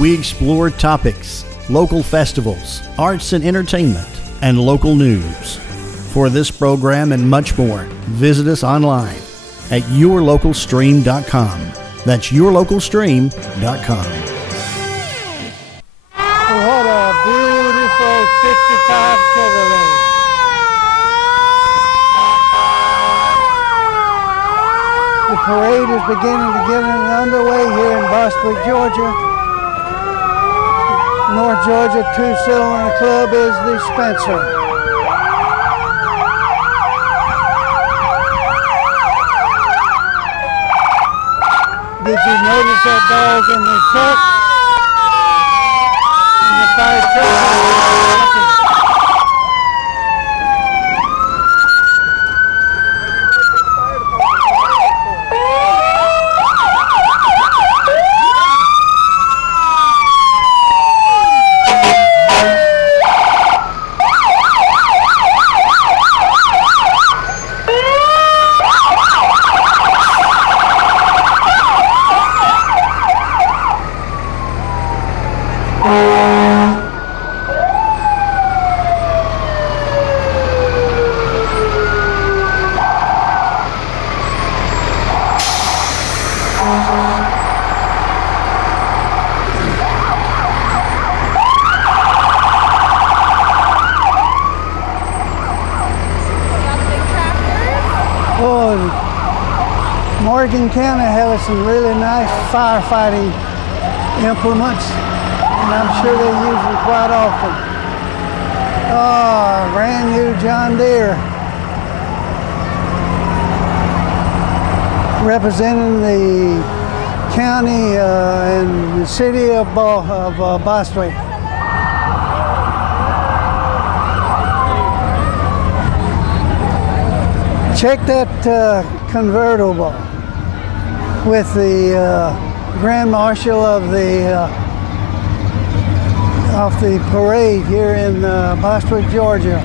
We explore topics, local festivals, arts and entertainment, and local news. For this program and much more, visit us online at yourlocalstream.com. That's yourlocalstream.com. What a beautiful 55 Chevrolet. The parade is beginning to get underway here in Bostwick, Georgia. North Georgia Two-Cylinder Club is the Spencer. Did you notice that dog in the truck? In the fire truck? Morgan County has some really nice firefighting implements, and I'm sure they use them quite often. Oh, brand new John Deere. Representing the county and the city of Bostwick. Check that convertible with the Grand Marshal of the parade here in Bostwick, Georgia.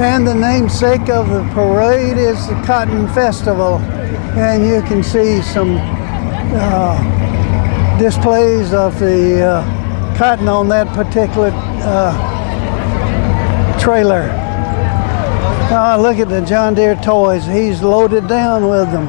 And the namesake of the parade is the Cotton Festival. And you can see some displays of the cotton on that particular trailer. Oh, look at the John Deere toys. He's loaded down with them.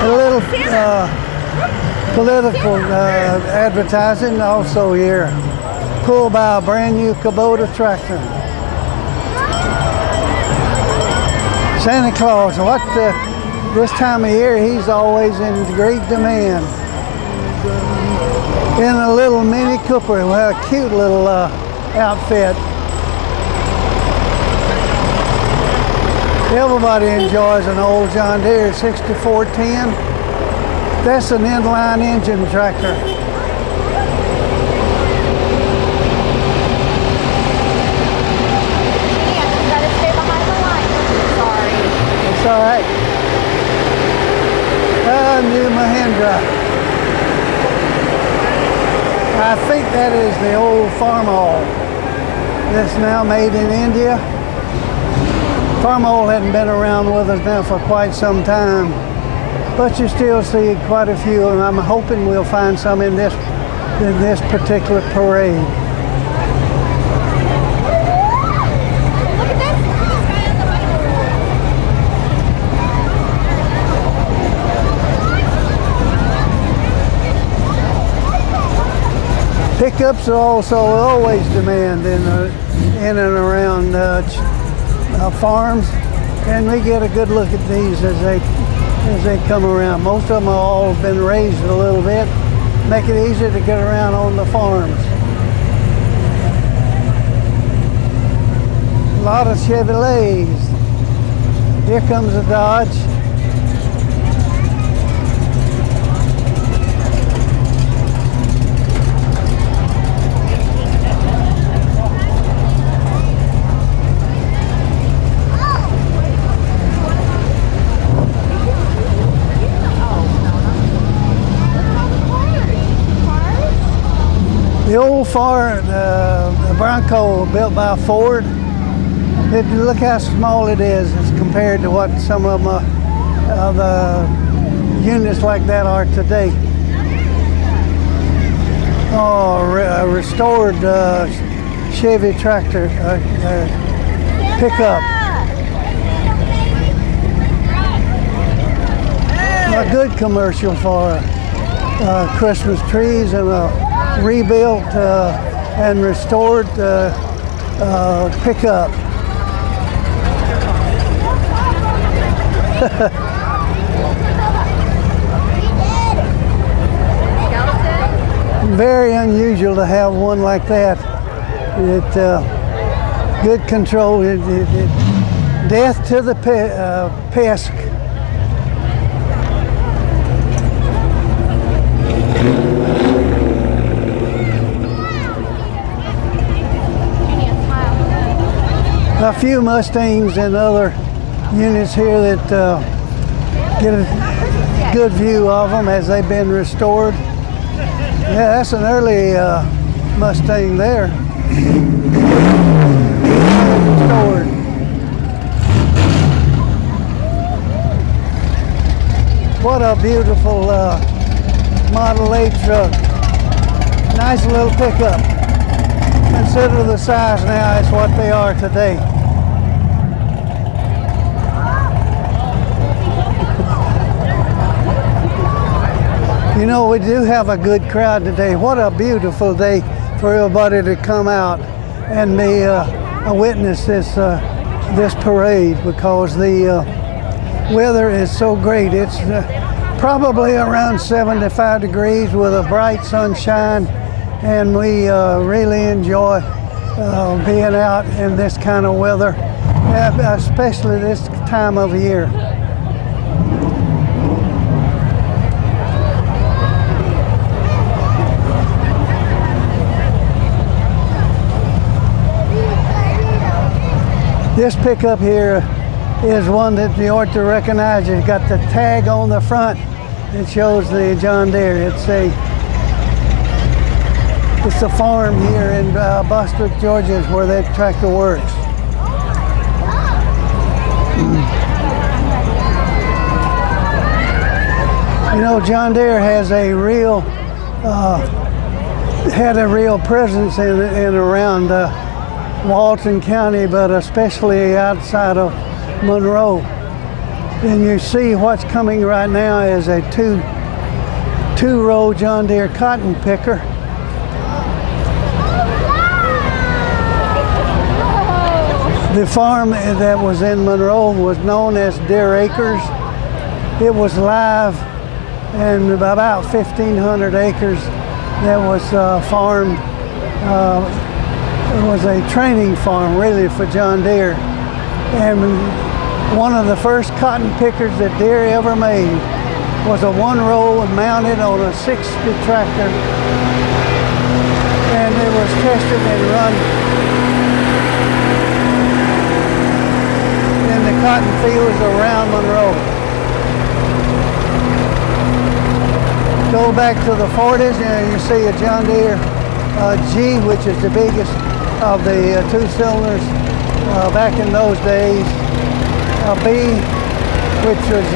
A little political advertising also here. Pulled by a brand new Kubota tractor. Santa Claus, this time of year, he's always in great demand. In a little Mini Cooper, well, a cute little outfit. Everybody enjoys an old John Deere 6410. That's an inline engine tractor. All right. New Mahindra. I think that is the old Farmall that's now made in India. Farmall hadn't been around with us now for quite some time, but you still see quite a few, and I'm hoping we'll find some in this particular parade. Pickups are also always demand in and around farms, and we get a good look at these as they come around. Most of them have all been raised a little bit, make it easier to get around on the farms. A lot of Chevrolets. Here comes a Dodge. The old Ford, the Bronco built by Ford, look how small it is as compared to what some of them, the units like that are today. Oh, a restored Chevy tractor pickup. A good commercial for Christmas trees and a rebuilt and restored pickup. Very unusual to have one like that. It good control. Death to the pest. A few Mustangs and other units here that get a good view of them as they've been restored. Yeah, that's an early Mustang there. Restored. What a beautiful Model 8 truck. Nice little pickup. Consider the size now as what they are today. You know, we do have a good crowd today. What a beautiful day for everybody to come out and be witness this parade, because the weather is so great. It's probably around 75 degrees with a bright sunshine, and we really enjoy being out in this kind of weather, especially this time of year. This pickup here is one that you ought to recognize. It's got the tag on the front that shows the John Deere. It's a farm here in Bostwick, Georgia, is where that tractor works. You know, John Deere has had a real presence in around Walton County, but especially outside of Monroe. And you see what's coming right now is a two-row John Deere cotton picker. The farm that was in Monroe was known as Deere Acres. It was live, and about 1,500 acres that was farmed. It was a training farm, really, for John Deere. And one of the first cotton pickers that Deere ever made was a one-row mounted on a 60 tractor. And it was tested and run in the cotton fields around Monroe. Go back to the 40s and you see a John Deere G, which is the biggest of the two cylinders back in those days. A B, which was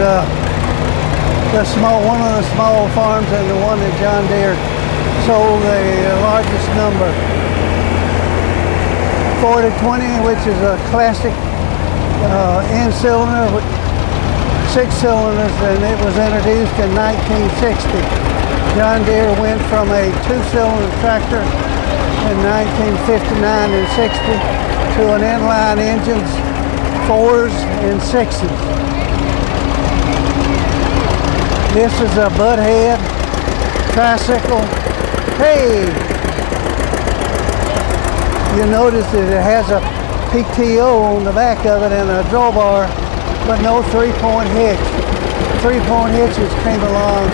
one of the small farms, and the one that John Deere sold the largest number. 4020, which is a classic N-cylinder with 6 cylinders, and it was introduced in 1960. John Deere went from a 2-cylinder tractor in 1959 and 60 to an inline engines, 4s and 6s. This is a butt head tricycle. Hey! You notice that it has a PTO on the back of it and a drawbar, but no 3-point hitch. 3-point hitches came along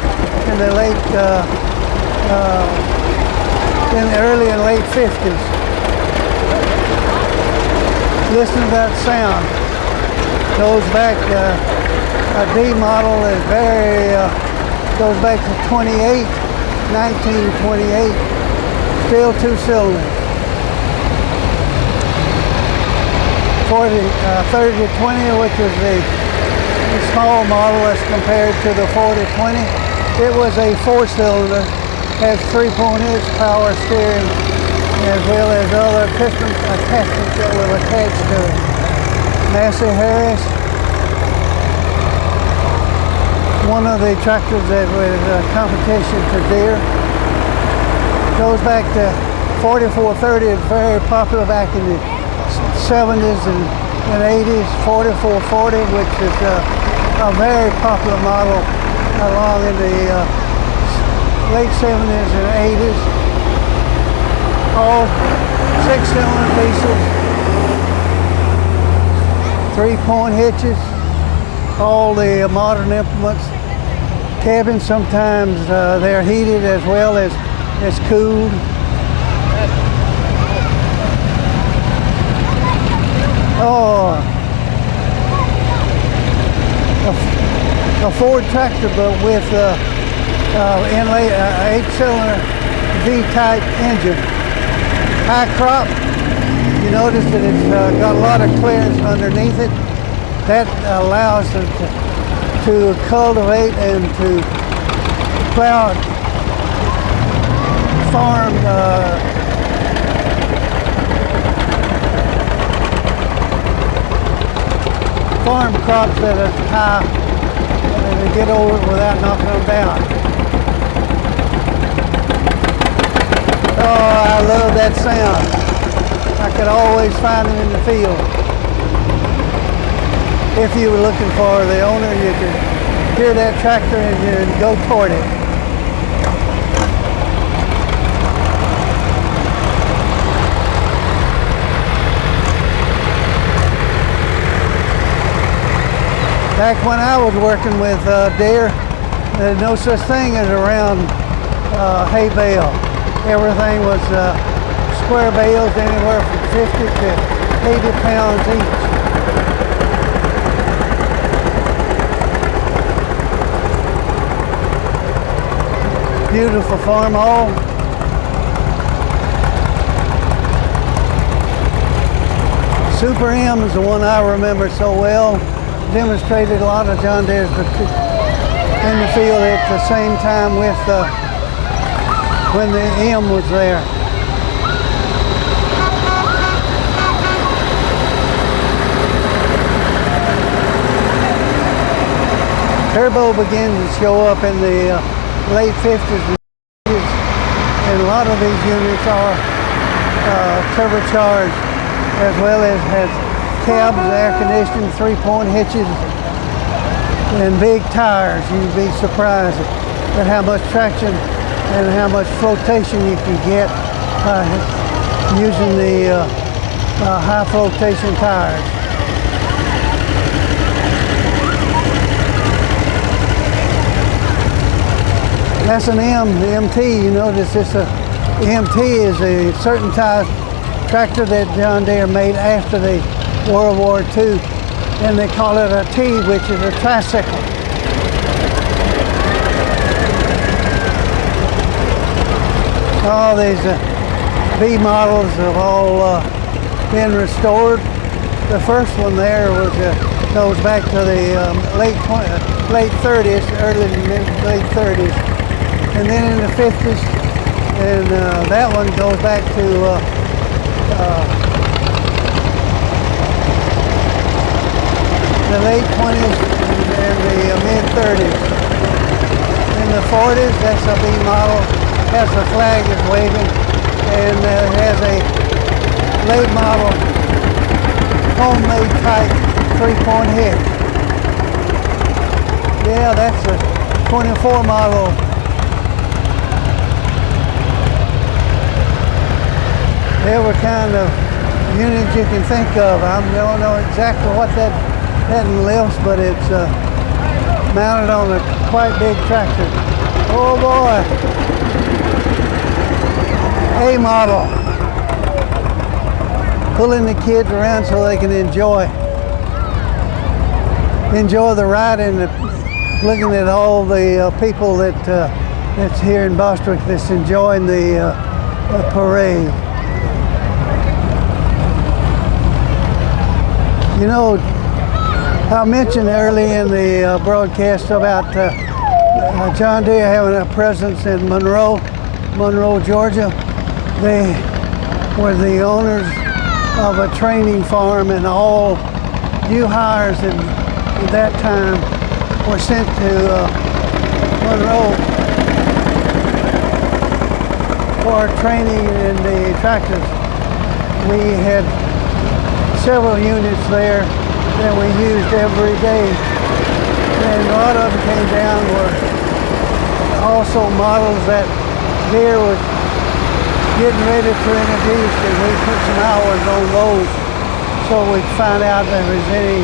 in the early and late 50s. Listen to that sound. Goes back, a D model is goes back to 1928. Still 2 cylinders. 30 to 20, which was the small model as compared to the 40-20. It was a 4-cylinder, has 3-point-inch power steering, as well as other piston attachments that were attached to it. Massey Harris, one of the tractors that was a competition to Deere. Goes back to 4430. It's very popular back in the 70s and 80s. 4440, which is a very popular model along in the late 70s and 80s. All 6-cylinder pieces, 3-point hitches, all the modern implements. Cabins, sometimes they're heated as well as cooled. Oh, a Ford tractor, but with inlay 8-cylinder V-type engine. High crop. You notice that it's got a lot of clearance underneath it. That allows it to cultivate and to plow farm crops that are high and to get over it without knocking them down. Oh, I love that sound. I could always find them in the field. If you were looking for the owner, you could hear that tractor and you'd go toward it. Back when I was working with Deere, there's no such thing as a round hay bale. Everything was square bales, anywhere from 50 to 80 pounds each. Beautiful farm hall. Super M is the one I remember so well. Demonstrated a lot of John Deere's in the field at the same time with when the M was there. Turbo began to show up in the late 50s and 60s, and a lot of these units are turbocharged, as well as has cabs, air conditioning, 3-point hitches, and big tires. You'd be surprised at how much traction and how much flotation you can get using the high flotation tires. That's an MT. You notice this MT is a certain type tractor that John Deere made after the World War II, and they call it a T, which is a tricycle. All these B models have all been restored. The first one there goes back to the late 30s, early to late 30s, and then in the 50s, and that one goes back to the late 20s and the mid 30s. In the 40s, that's a B model, has the flag is waving, and has a late model homemade type 3-point hitch. Yeah, that's a 24 model. Every kind of unit you can think of. I don't know exactly what that lifts, but it's mounted on a quite big tractor. Oh boy! A model. Pulling the kids around so they can enjoy the ride and looking at all the people that's here in Bostwick that's enjoying the parade. You know, I mentioned early in the broadcast about John Deere having a presence in Monroe, Georgia. They were the owners of a training farm, and all new hires at that time were sent to Monroe for training in the tractors. We had several units there that we used every day, and a lot of them came down were also models that Deere was getting ready to introduce, and we put some hours on those so we'd find out if there was any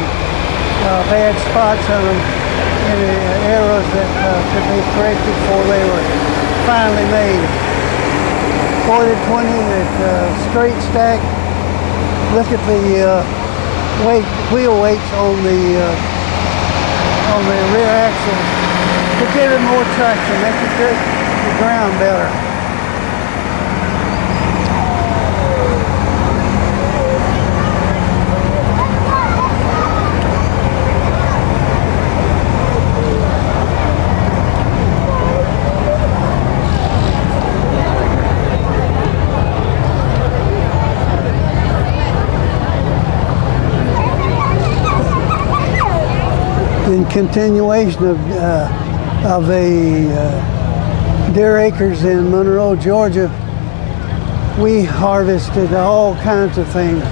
bad spots on them, any errors that could be corrected before they were finally made. 40-20, that straight stack. Look at the wheel weights on the rear axle to give it more traction, make it grip the ground better. In continuation of the Deere acres in Monroe, Georgia, we harvested all kinds of things.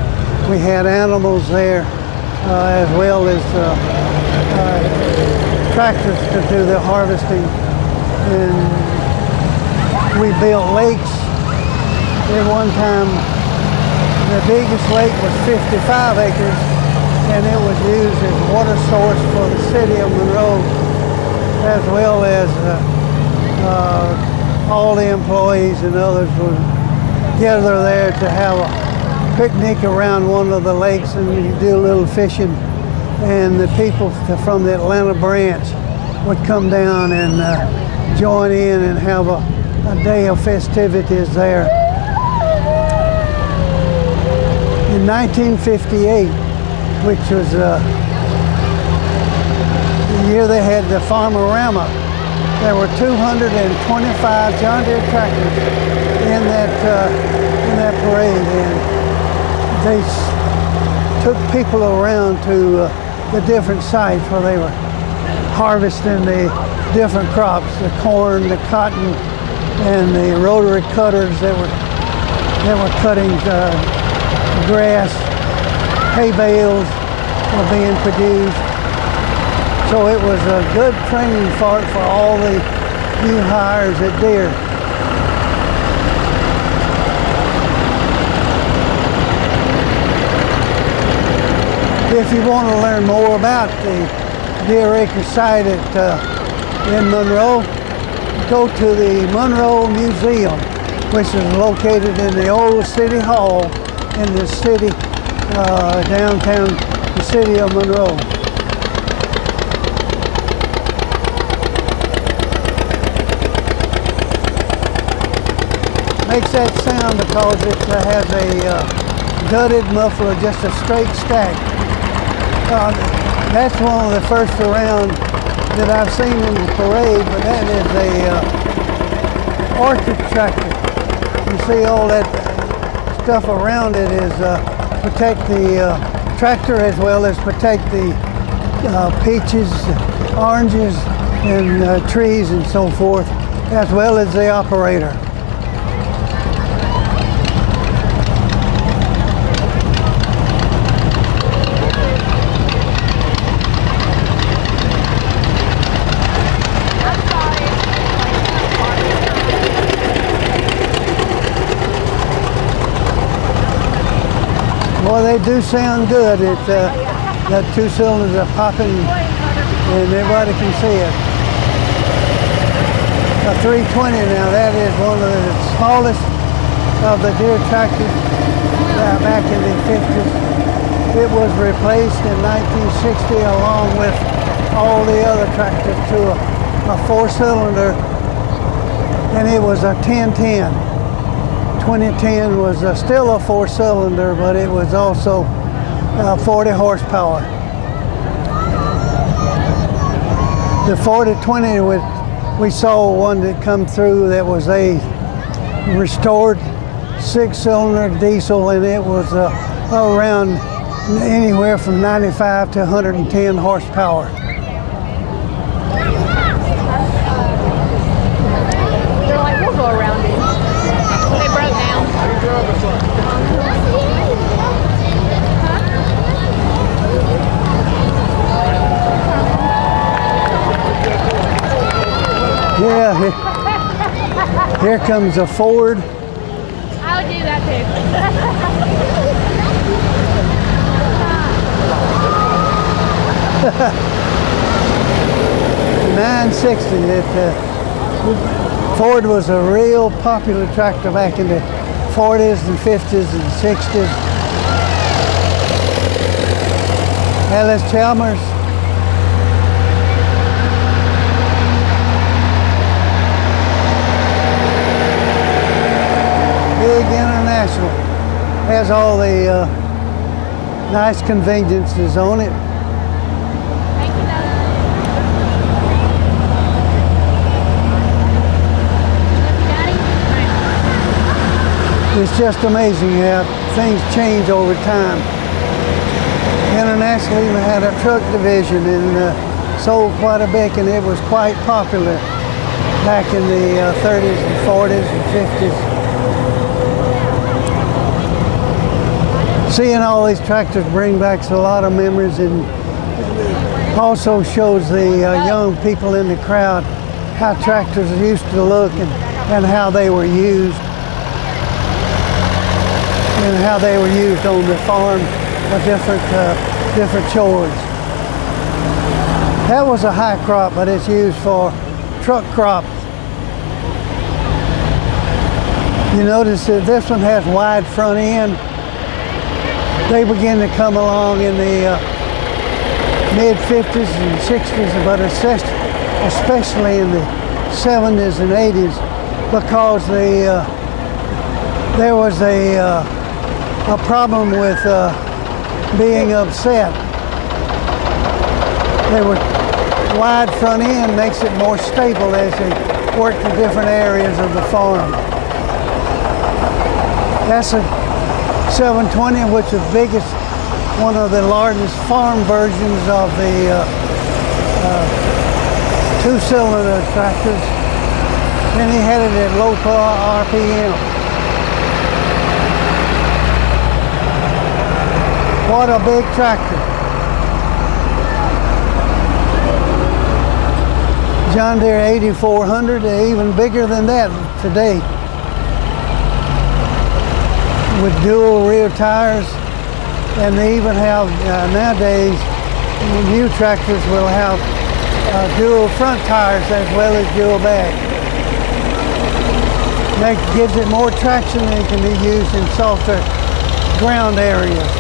We had animals there as well as tractors to do the harvesting. And we built lakes. At one time, the biggest lake was 55 acres. And it was used as water source for the city of Monroe, as well as all the employees and others would gather there to have a picnic around one of the lakes, and you do a little fishing. And the people from the Atlanta branch would come down and join in and have a day of festivities there. In 1958, which was the year they had the Farmerama, there were 225 John Deere tractors in that parade, and they took people around to the different sites where they were harvesting the different crops, the corn, the cotton, and the rotary cutters that were cutting grass. Hay bales were being produced. So it was a good training for all the new hires at Deere. If you want to learn more about the Deere Acre site in Monroe, go to the Monroe Museum, which is located in the old City Hall in the city, downtown, the city of Monroe. Makes that sound because it has a gutted muffler, just a straight stack. That's one of the first around that I've seen in the parade, but that is a orchard tractor. You see all that stuff around it is protect the tractor as well as protect the peaches, oranges, and trees and so forth, as well as the operator. Well, they do sound good. That two cylinders are popping and everybody can see it. A 320 now, that is one of the smallest of the Deere tractors back in the 50s. It was replaced in 1960 along with all the other tractors to a four-cylinder, and it was a 1010, 2010 was still a 4-cylinder, but it was also 40 horsepower. The 4020, we saw one that come through that was a restored 6-cylinder diesel, and it was around anywhere from 95 to 110 horsepower. They're like, we'll go around it. They broke down. Yeah, here comes a Ford. I would do that too. 960. Ford was a real popular tractor back in the 40s and 50s and 60s. Ellis Chalmers. Big International. Has all the nice conveniences on it. Thank you, Daddy. It's just amazing how things change over time. International even had a truck division and sold quite a bit, and it was quite popular back in the 30s and 40s and 50s. Seeing all these tractors bring back a lot of memories, and also shows the young people in the crowd how tractors used to look and how they were used. And how they were used on the farm for different chores. That was a high crop, but it's used for truck crops. You notice that this one has wide front end. They began to come along in the mid-50s and 60s, but especially in the 70s and 80s, because there was a problem with being upset. They were wide front end makes it more stable as they work the different areas of the farm. That's a 720, which is the biggest, one of the largest farm versions of the 2-cylinder tractors. And he had it at low RPM. What a big tractor. John Deere 8400, even bigger than that today. With dual rear tires, and they even have, nowadays, the new tractors will have dual front tires as well as dual back. That gives it more traction and it can be used in softer ground areas.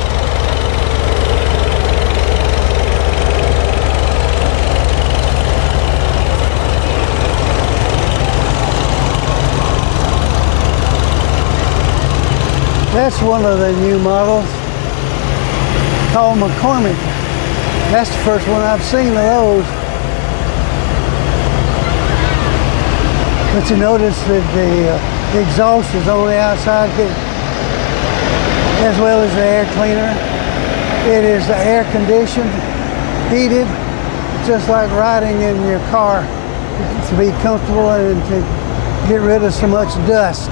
That's one of the new models called McCormick. That's the first one I've seen of those. But you notice that the exhaust is on the outside as well as the air cleaner. It is air conditioned, heated, just like riding in your car to be comfortable and to get rid of so much dust.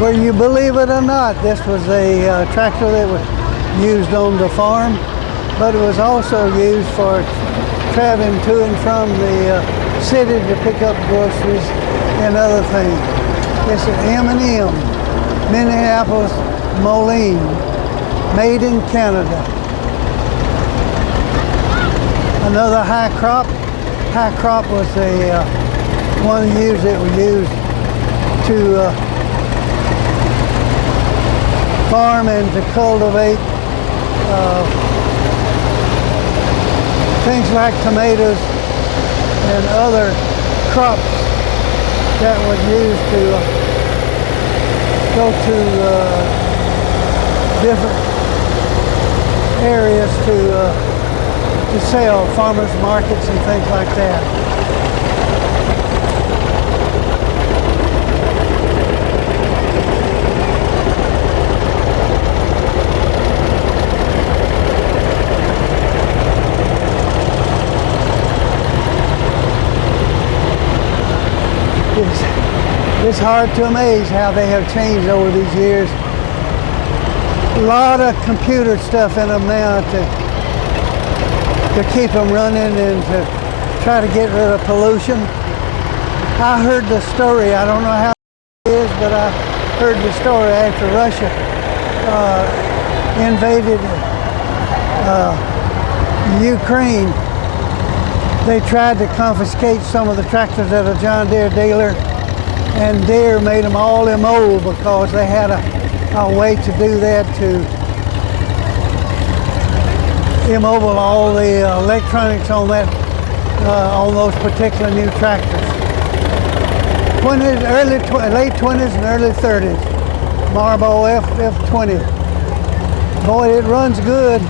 Whether you believe it or not, this was a tractor that was used on the farm, but it was also used for traveling to and from the city to pick up groceries and other things. It's an M&M, Minneapolis Moline, made in Canada. Another high crop. High crop was a one that was used to farm and to cultivate things like tomatoes and other crops that was used to go to different areas to sell, farmers markets and things like that. It's hard to amaze how they have changed over these years. A lot of computer stuff in them now to keep them running and to try to get rid of pollution. I heard the story, I don't know how it is, but I heard the story after Russia invaded Ukraine. They tried to confiscate some of the tractors at a John Deere dealer, and Deere made them all immobile because they had a way to do that, to immobile all the electronics on that on those particular new tractors. Late 20s and early 30s, Marlboro F20. Boy, it runs good.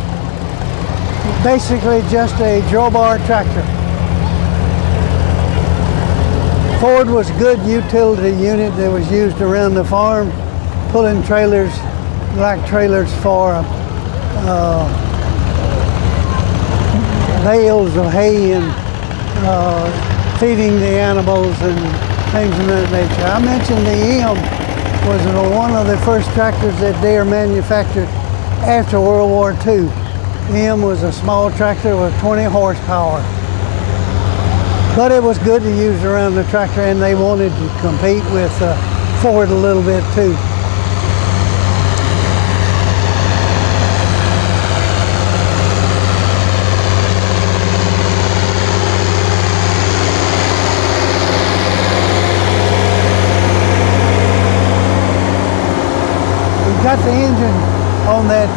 Basically just a drawbar tractor. Ford was a good utility unit that was used around the farm, pulling trailers, like trailers for bales of hay and feeding the animals and things of that nature. I mentioned the EM was one of the first tractors that Deere manufactured after World War II. EM was a small tractor with 20 horsepower. But it was good to use around the tractor, and they wanted to compete with Ford a little bit too. He's got the engine on that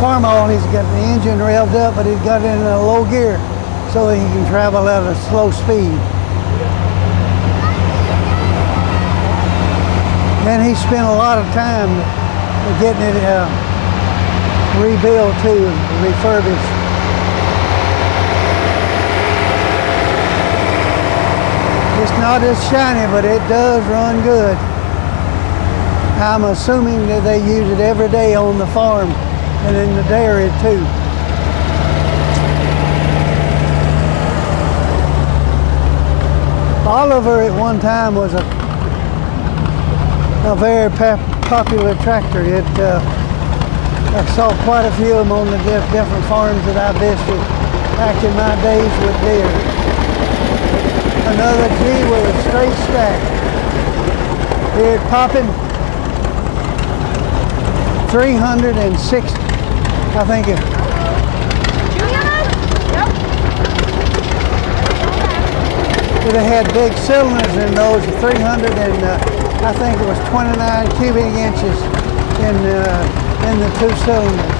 Farmall. He's got the engine revved up, but he's got it in a low gear, so that he can travel at a slow speed. And he spent a lot of time getting it rebuilt too, refurbished. It's not as shiny, but it does run good. I'm assuming that they use it every day on the farm and in the dairy too. Oliver at one time was a very popular tractor. I saw quite a few of them on the different farms that I visited back in my days with Deere. Another G with a straight stack. Here at Poppin, 360, I think it. It had big cylinders in those, 300 and I think it was 29 cubic inches in the two cylinders.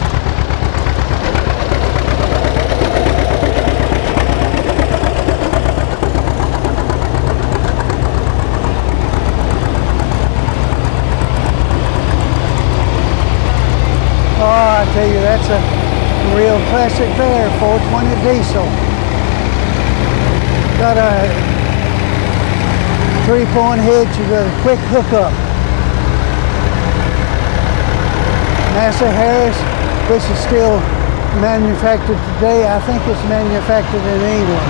Oh, I tell you, that's a real classic there, 420 diesel. Got a 3-point hitch with a quick hookup. Massa Harris, which is still manufactured today. I think it's manufactured in England.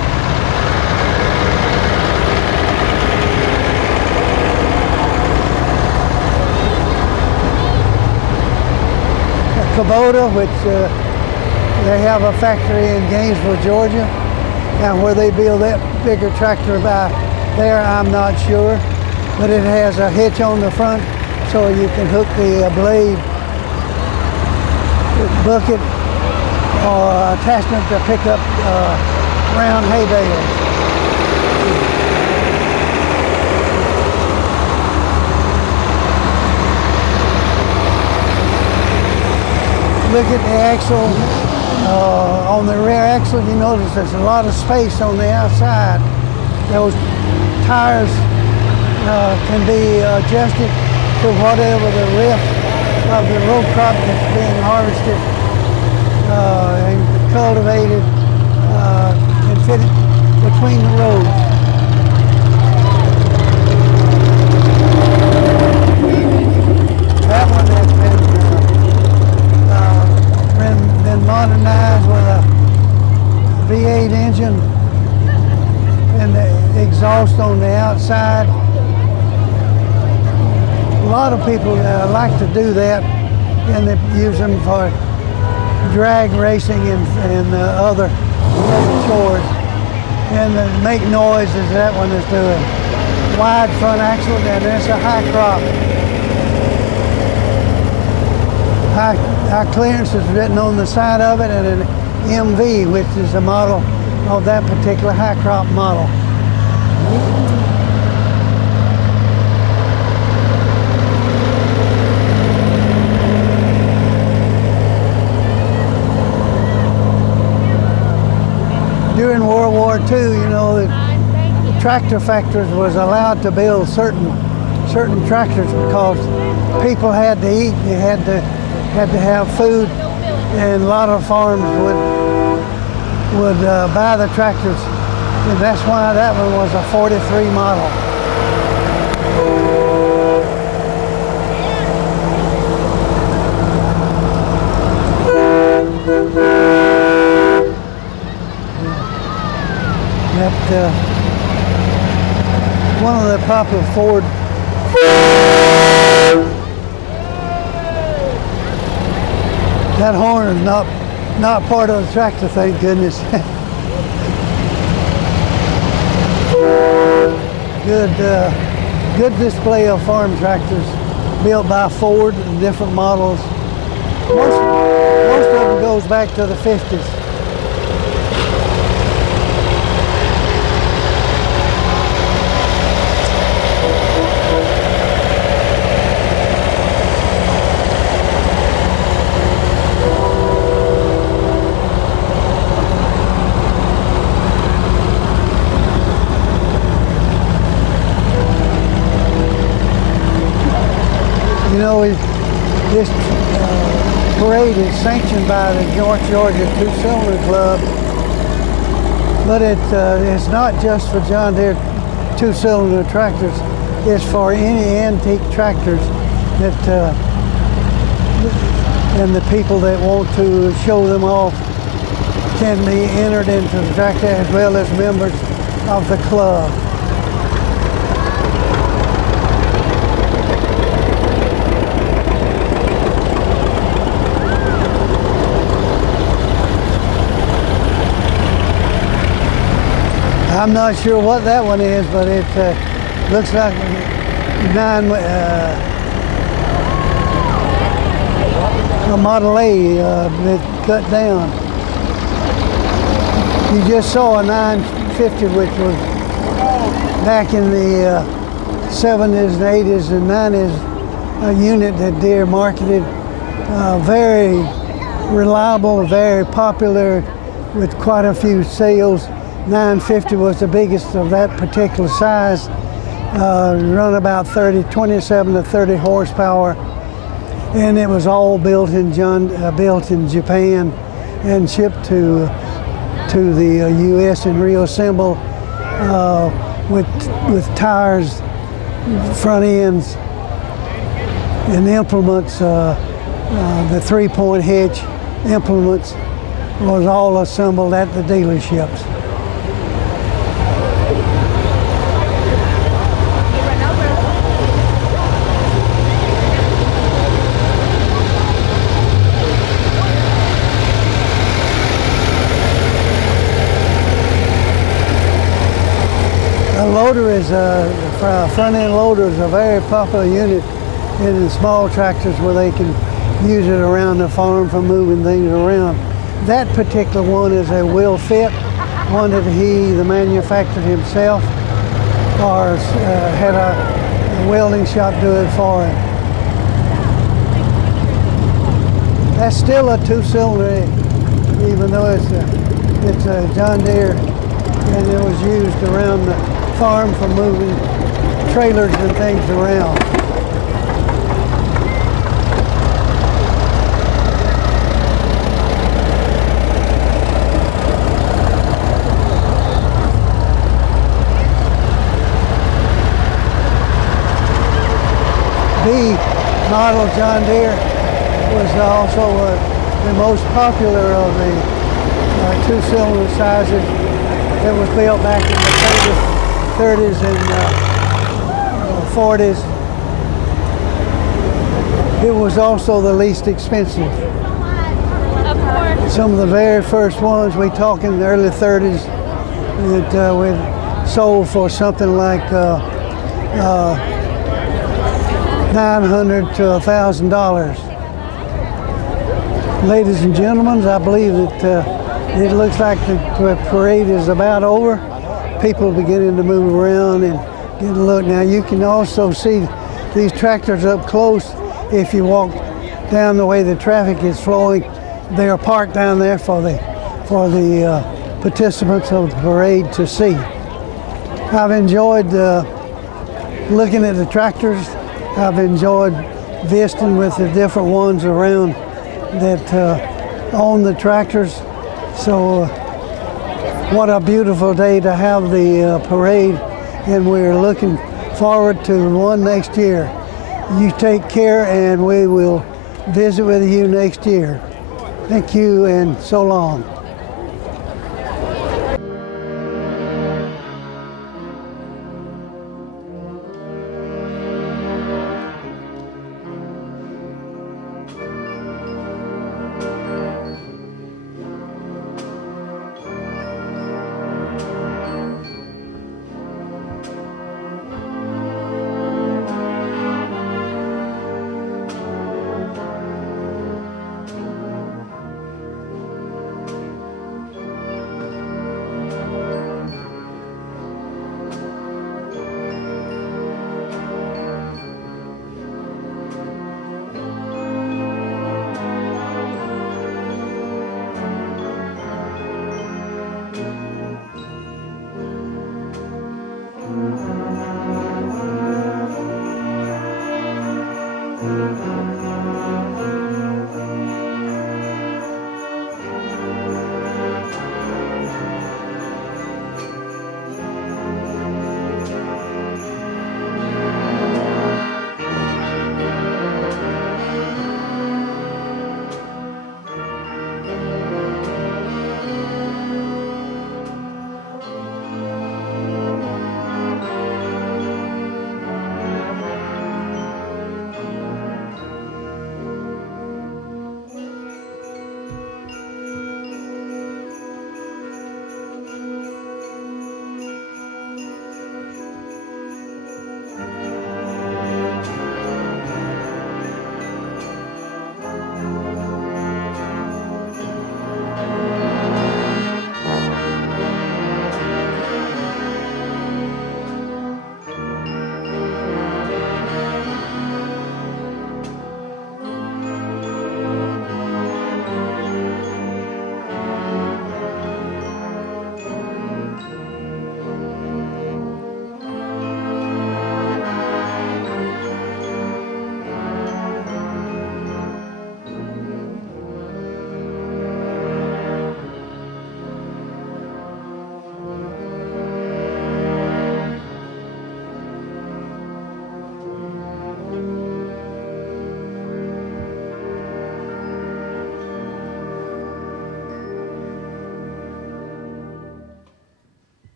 Kubota, which they have a factory in Gainesville, Georgia. Now where they build that bigger tractor by there, I'm not sure. But it has a hitch on the front so you can hook the blade, bucket, or attachment to pick up round hay bales. look at the axle, on the rear axle, you notice there's a lot of space on the outside. Those tires can be adjusted to whatever the width of the row crop that's being harvested and cultivated can fit it between the rows. That one has been modernized with a V8 engine and the exhaust on the outside. A lot of people like to do that, and they use them for drag racing and other chores. And make noise as that one is doing. Wide front axle, and that's a high crop. High clearance is written on the side of it, and an MV, which is a model of that particular high crop model. During World War II, you know, the tractor factories was allowed to build certain tractors because people had to eat, they had to have food, and a lot of farms would buy the tractors, and that's why that one was a 43 model. One of the popular Ford that horn is not part of the tractor, thank goodness. Good display of farm tractors built by Ford in different models. Most of them goes back to the 50s. You know, this parade is sanctioned by the North Georgia Two-Cylinder Club, but it's not just for John Deere two-cylinder tractors. It's for any antique tractors that and the people that want to show them off can be entered into the tractor, as well as members of the club. I'm not sure what that one is, but it looks like a Model A that cut down. You just saw a 950, which was back in the 70s and 80s and 90s, a unit that Deere marketed, very reliable, very popular, with quite a few sales. 950 was the biggest of that particular size, run about 27 to 30 horsepower, and it was all built in Japan and shipped to the U.S. and reassembled with tires, front ends, and implements. The 3-point hitch implements was all assembled at the dealerships. Front-end loader is a very popular unit in small tractors where they can use it around the farm for moving things around. That particular one is a wheel fit, one that the manufacturer himself, or had a welding shop do it for him. That's still a 2-cylinder engine, even though it's a John Deere, and it was used around the farm for moving trailers and things around. B model John Deere was also the most popular of the 2-cylinder sizes. It was built back in the 30s and 40s. It was also the least expensive. Of course. Some of the very first ones, we talk in the early 30s, that we sold for something like $900 to $1,000. Ladies and gentlemen, I believe that it looks like the parade is about over. People are beginning to move around and get a look. Now you can also see these tractors up close if you walk down the way the traffic is flowing. They are parked down there for the participants of the parade to see. I've enjoyed looking at the tractors. I've enjoyed visiting with the different ones around that own the tractors. So what a beautiful day to have the parade, and we're looking forward to one next year. You take care, and we will visit with you next year. Thank you, and so long.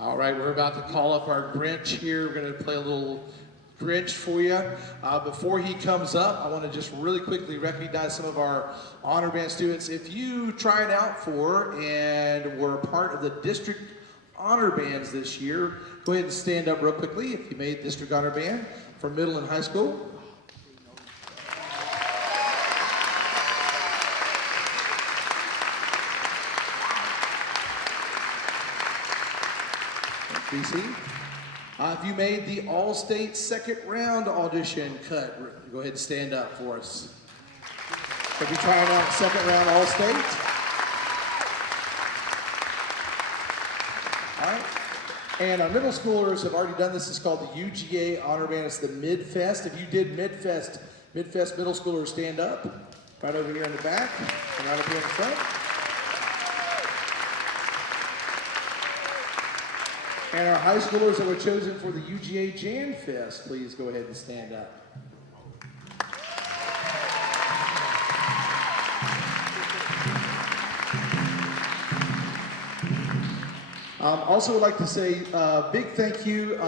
All right, we're about to call up our Grinch here. We're going to play a little Grinch for you. Before he comes up, I want to just really quickly recognize some of our honor band students. If you tried out for and were part of the district honor bands this year. Go ahead and stand up real quickly if you made district honor band for middle and high school. BC. If you made the All-State second round audition cut, go ahead and stand up for us. If you're trying out second round All-State. All right. And our middle schoolers have already done this. It's called the UGA Honor Band. It's the Mid-Fest. If you did Mid-Fest middle schoolers, stand up. Right over here in the back and right up here in the front. And our high schoolers that were chosen for the UGA Jan Fest, please go ahead and stand up. Also would like to say a big thank you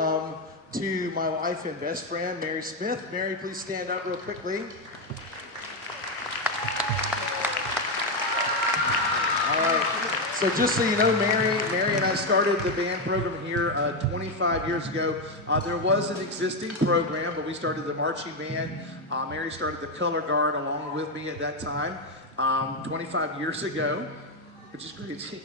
to my wife and best friend, Mary Smith. Mary, please stand up real quickly. All right. So just so you know, Mary and I started the band program here 25 years ago. There was an existing program, but we started the marching band. Mary started the color guard along with me at that time 25 years ago, which is crazy.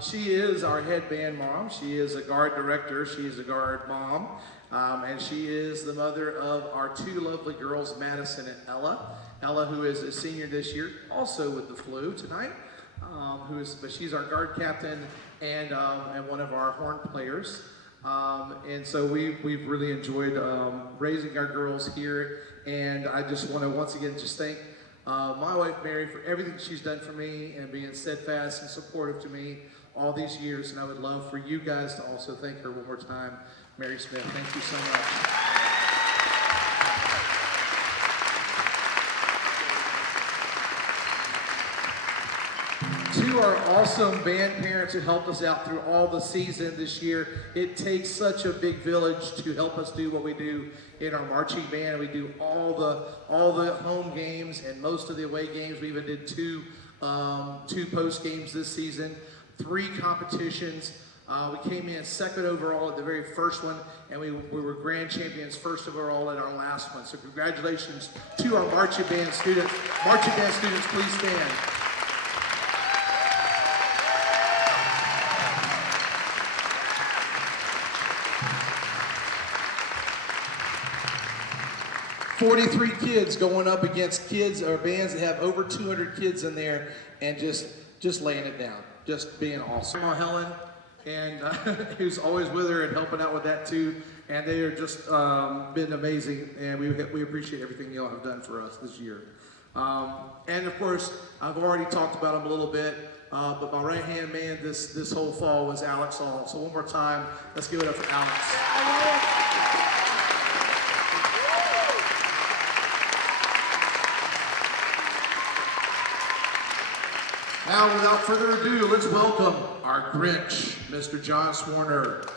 She is our head band mom. She is a guard director. She is a guard mom. And she is the mother of our two lovely girls, Madison and Ella. Ella, who is a senior this year, also with the flu tonight. But she's our guard captain and one of our horn players. And so we've really enjoyed raising our girls here. And I just want to once again just thank my wife Mary for everything she's done for me and being steadfast and supportive to me all these years. And I would love for you guys to also thank her one more time. Mary Smith, thank you so much. To our awesome band parents who helped us out through all the season this year. It takes such a big village to help us do what we do in our marching band. We do all the home games and most of the away games. We even did two post games this season, 3 competitions. We came in second overall at the very first one, and we were grand champions first overall at our last one. So congratulations to our marching band students. Marching band students, please stand. 43 kids going up against kids or bands that have over 200 kids in there and just laying it down, just being awesome. Grandma Helen, and who's always with her and helping out with that too. And they are just been amazing, and we appreciate everything y'all have done for us this year. And of course, I've already talked about them a little bit, but my right-hand man this whole fall was Alex Hall. So one more time, let's give it up for Alex. Now, without further ado, let's welcome our Grinch, Mr. John Swarner.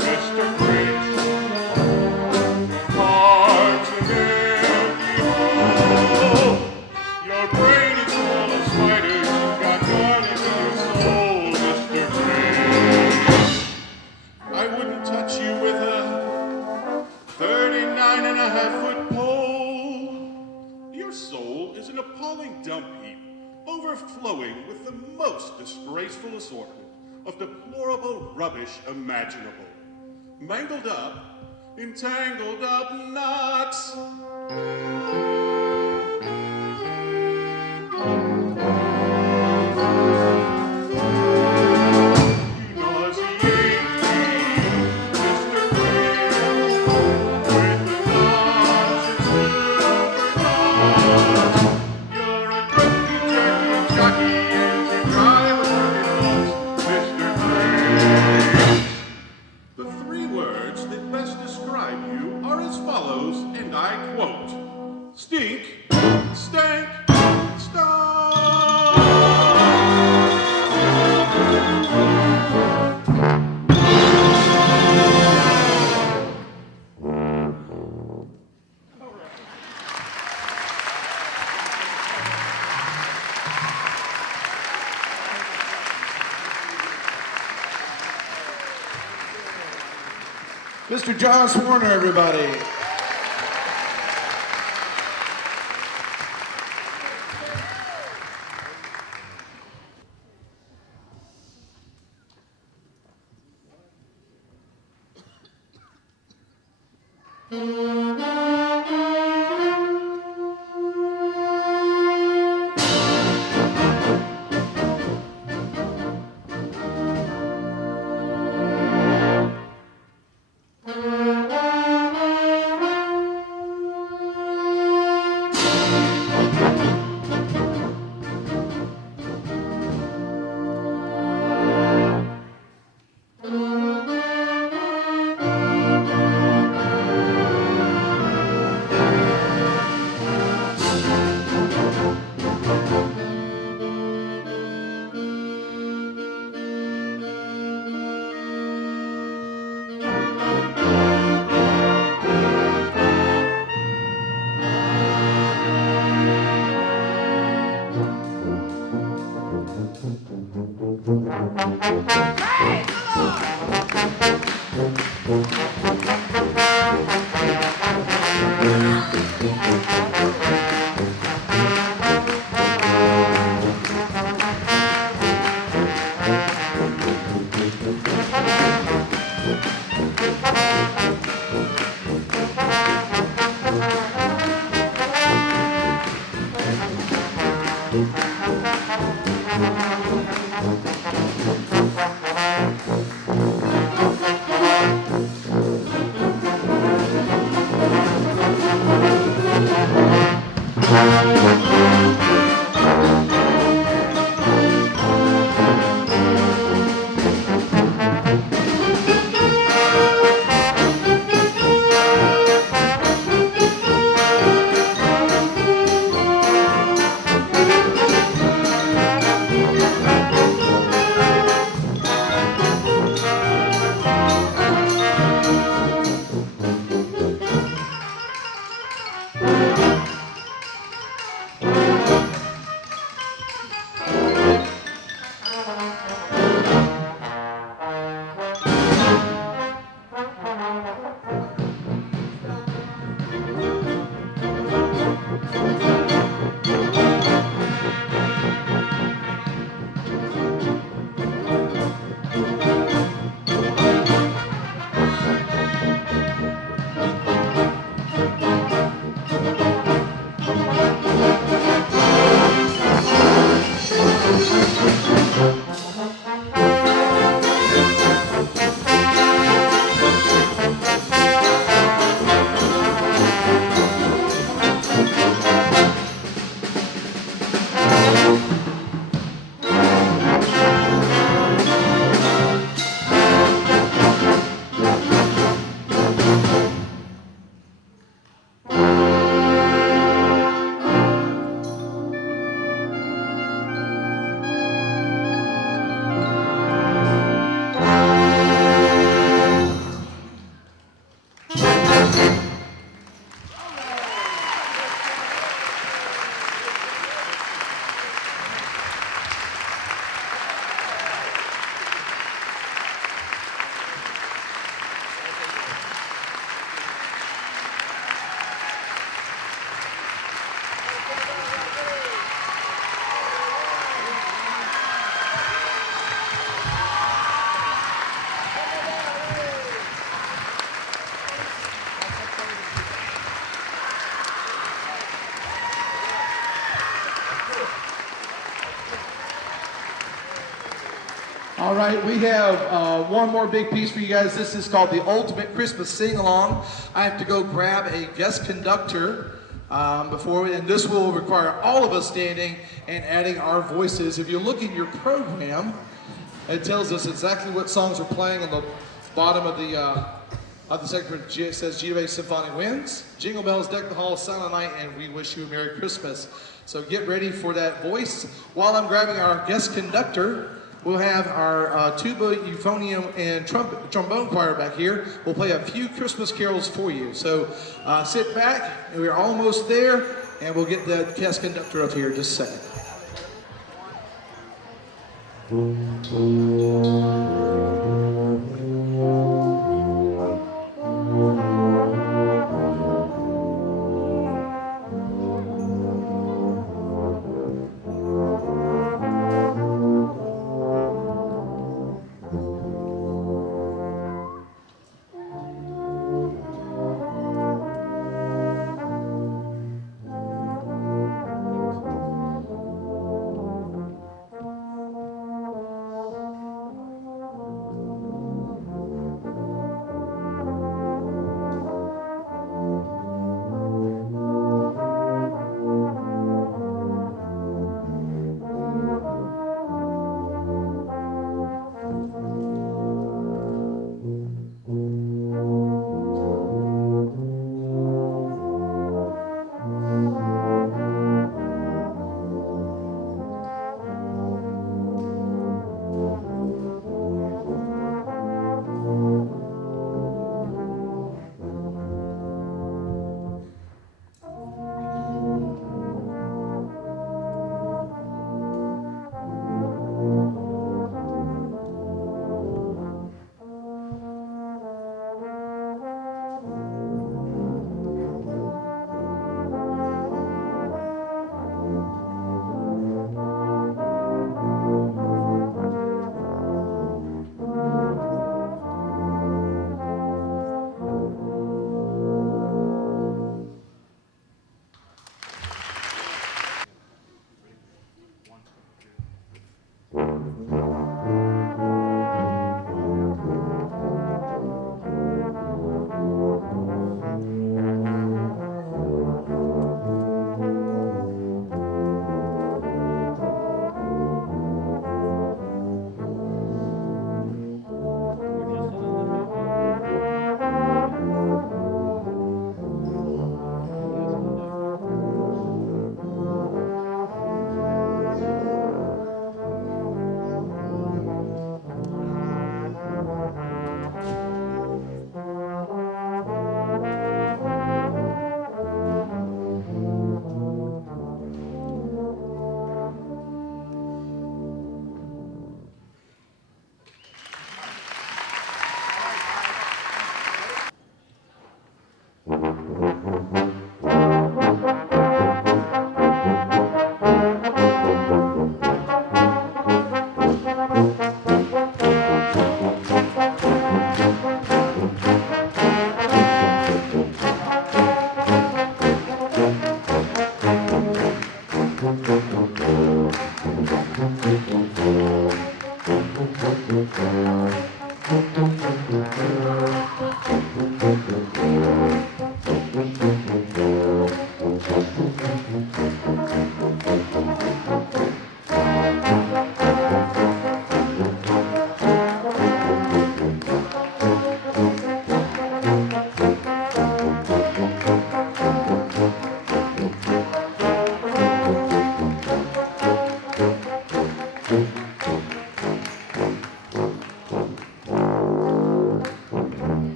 Mr. Grinch, hard to bear. sprawling dump heap, overflowing with the most disgraceful assortment of deplorable rubbish imaginable. Mangled up in tangled up knots. The three words that best describe you are as follows, and I quote, stink, stank, stunk. Mr. John Swarner, everybody. right, we have one more big piece for you guys. This is called the Ultimate Christmas Sing-Along. I have to go grab a guest conductor and this will require all of us standing and adding our voices. If you look in your program, it tells us exactly what songs are playing on the bottom of the section. It says G Symphony Winds, Jingle Bells Deck the Halls, Silent Night, and We Wish You a Merry Christmas. So get ready for that voice. While I'm grabbing our guest conductor, we'll have our tuba, euphonium, and trombone choir back here. We'll play a few Christmas carols for you. So sit back, and we're almost there, and we'll get the guest conductor up here in just a second.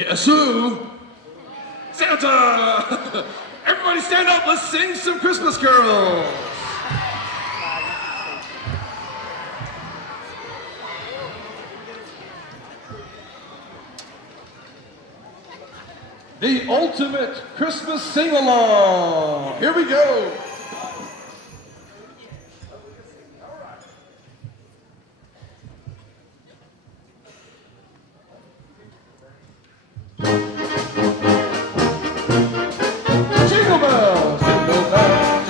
Guess who? Santa! Everybody stand up, let's sing some Christmas carols! The ultimate Christmas sing-along! Here we go! Jingle bells, jingle bells,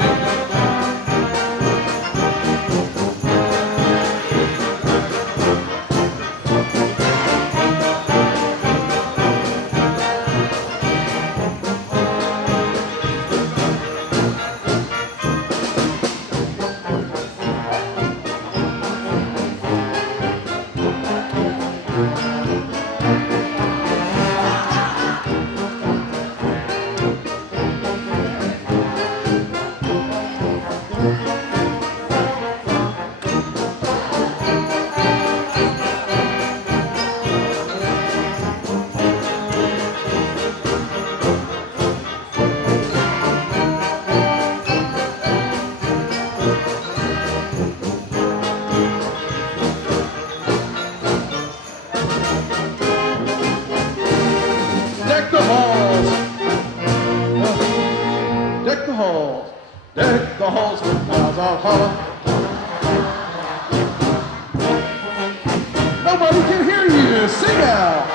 deck the halls, deck the halls, deck the halls with clouds of holler. Nobody can hear you, sing out.